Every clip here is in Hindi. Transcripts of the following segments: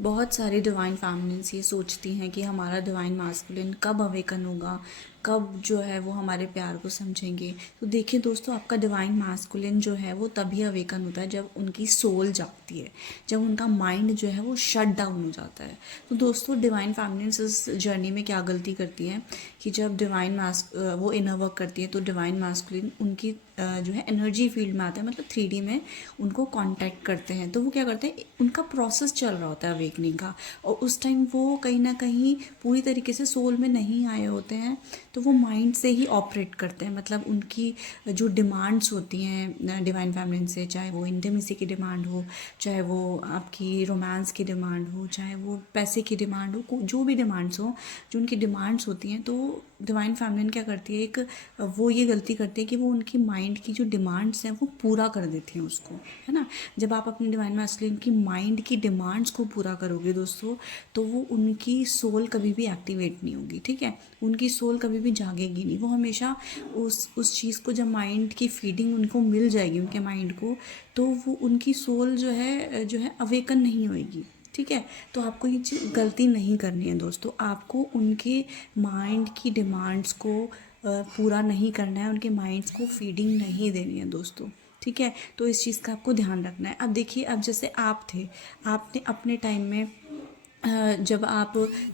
बहुत सारी डिवाइन फैमिलीज ये सोचती हैं कि हमारा डिवाइन मास्कुलिन कब अवेकन होगा, कब जो है वो हमारे प्यार को समझेंगे। तो देखिए दोस्तों, आपका डिवाइन मास्कुलिन जो है वो तभी अवेकन होता है जब उनकी सोल जागती है, जब उनका माइंड जो है वो शट डाउन हो जाता है। तो दोस्तों, डिवाइन फैमिलीज इस जर्नी में क्या गलती करती हैं कि जब डिवाइन वो इनर वर्क करती है तो डिवाइन मास्कुलिन उनकी जो है एनर्जी फील्ड में आता है, मतलब 3D में उनको कांटेक्ट करते हैं। तो वो क्या करते हैं, उनका प्रोसेस चल रहा होता है अवेकनिंग का, और उस टाइम वो कहीं ना कहीं पूरी तरीके से सोल में नहीं आए होते हैं। तो वो माइंड से ही ऑपरेट करते हैं, मतलब उनकी जो डिमांड्स होती हैं डिवाइन फैमिलीन से, चाहे वो इंटीमेसी की डिमांड हो, चाहे वो आपकी रोमांस की डिमांड हो, चाहे वो पैसे की डिमांड हो, जो भी डिमांड्स हो, जो उनकी डिमांड्स होती हैं, तो डिवाइन फैमिलीन क्या करती है, एक वो ये गलती करती है कि वो उनकी माइंड की जो डिमांड्स हैं वो पूरा कर देती हैं उसको, है ना। जब आप अपने डिवाइन मैस्कुलिन की माइंड की डिमांड्स को पूरा करोगे दोस्तों, तो वो उनकी सोल कभी भी एक्टिवेट नहीं होगी, ठीक है। उनकी सोल कभी भी जागेगी नहीं। वो हमेशा उस चीज़ को, जब माइंड की फीडिंग उनको मिल जाएगी उनके माइंड को, तो वो उनकी सोल जो है अवेकन नहीं होएगी, ठीक है। तो आपको ये चीज़ गलती नहीं करनी है दोस्तों। आपको उनके माइंड की डिमांड्स को पूरा नहीं करना है, उनके माइंड्स को फीडिंग नहीं देनी है दोस्तों, ठीक है। तो इस चीज़ का आपको ध्यान रखना है। अब देखिए, अब जैसे आप थे, आपने अपने टाइम में जब आप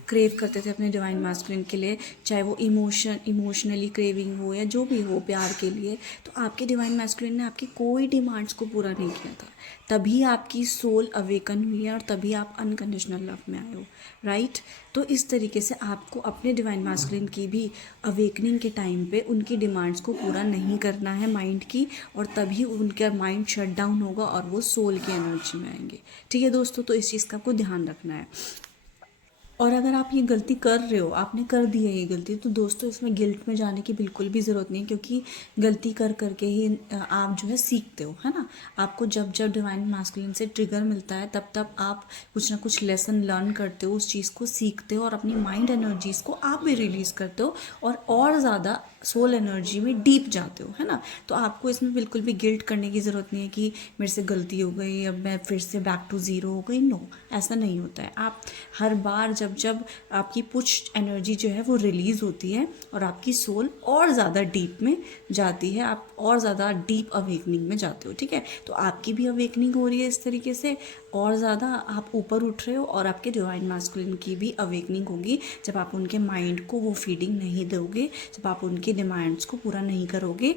क्रेव करते थे अपने डिवाइन मास्कुलिन के लिए, चाहे वो इमोशनली क्रेविंग हो या जो भी हो प्यार के लिए, तो आपके डिवाइन मास्कुलिन ने आपकी कोई डिमांड्स को पूरा नहीं किया था। तभी आपकी सोल अवेकन हुई है और तभी आप अनकंडीशनल लव में आए हो, राइट। तो इस तरीके से आपको अपने डिवाइन मास्कुलिन की भी अवेकनिंग के टाइम पे उनकी डिमांड्स को पूरा नहीं करना है माइंड की, और तभी उनका माइंड शट डाउन होगा और वो सोल की एनर्जी में आएंगे, ठीक है दोस्तों। तो इस चीज़ का आपको ध्यान रखना है। और अगर आप ये गलती कर रहे हो, आपने कर दी है ये गलती, तो दोस्तों इसमें गिल्ट में जाने की बिल्कुल भी ज़रूरत नहीं है, क्योंकि गलती कर करके ही आप जो है सीखते हो, है ना। आपको जब जब डिवाइन मास्कुलिन से ट्रिगर मिलता है, तब तब आप कुछ ना कुछ लेसन लर्न करते हो, उस चीज़ को सीखते हो और अपनी माइंड एनर्जीज़ को आप भी रिलीज़ करते हो, और ज़्यादा सोल एनर्जी में डीप जाते हो, है ना। तो आपको इसमें बिल्कुल भी गिल्ट करने की ज़रूरत नहीं है कि मेरे से गलती हो गई, अब मैं फिर से बैक टू ज़ीरो हो गई। नो, ऐसा नहीं होता है। आप हर बार जब जब आपकी पुश एनर्जी जो है वो रिलीज़ होती है और आपकी सोल और ज़्यादा डीप में जाती है, आप और ज़्यादा डीप अवेकनिंग में जाते हो, ठीक है। तो आपकी भी अवेकनिंग हो रही है इस तरीके से, और ज़्यादा आप ऊपर उठ रहे हो, और आपके डिवाइन मास्कुलिन की भी अवेकनिंग होगी जब आप उनके माइंड को वो फीडिंग नहीं दोगे, जब आप उनके डिमांड्स को पूरा नहीं करोगे।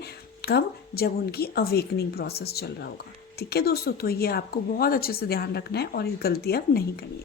कब? जब उनकी अवेकनिंग प्रोसेस चल रहा होगा, ठीक है दोस्तों। तो ये आपको बहुत अच्छे से ध्यान रखना है और ये गलती आप नहीं करनी है।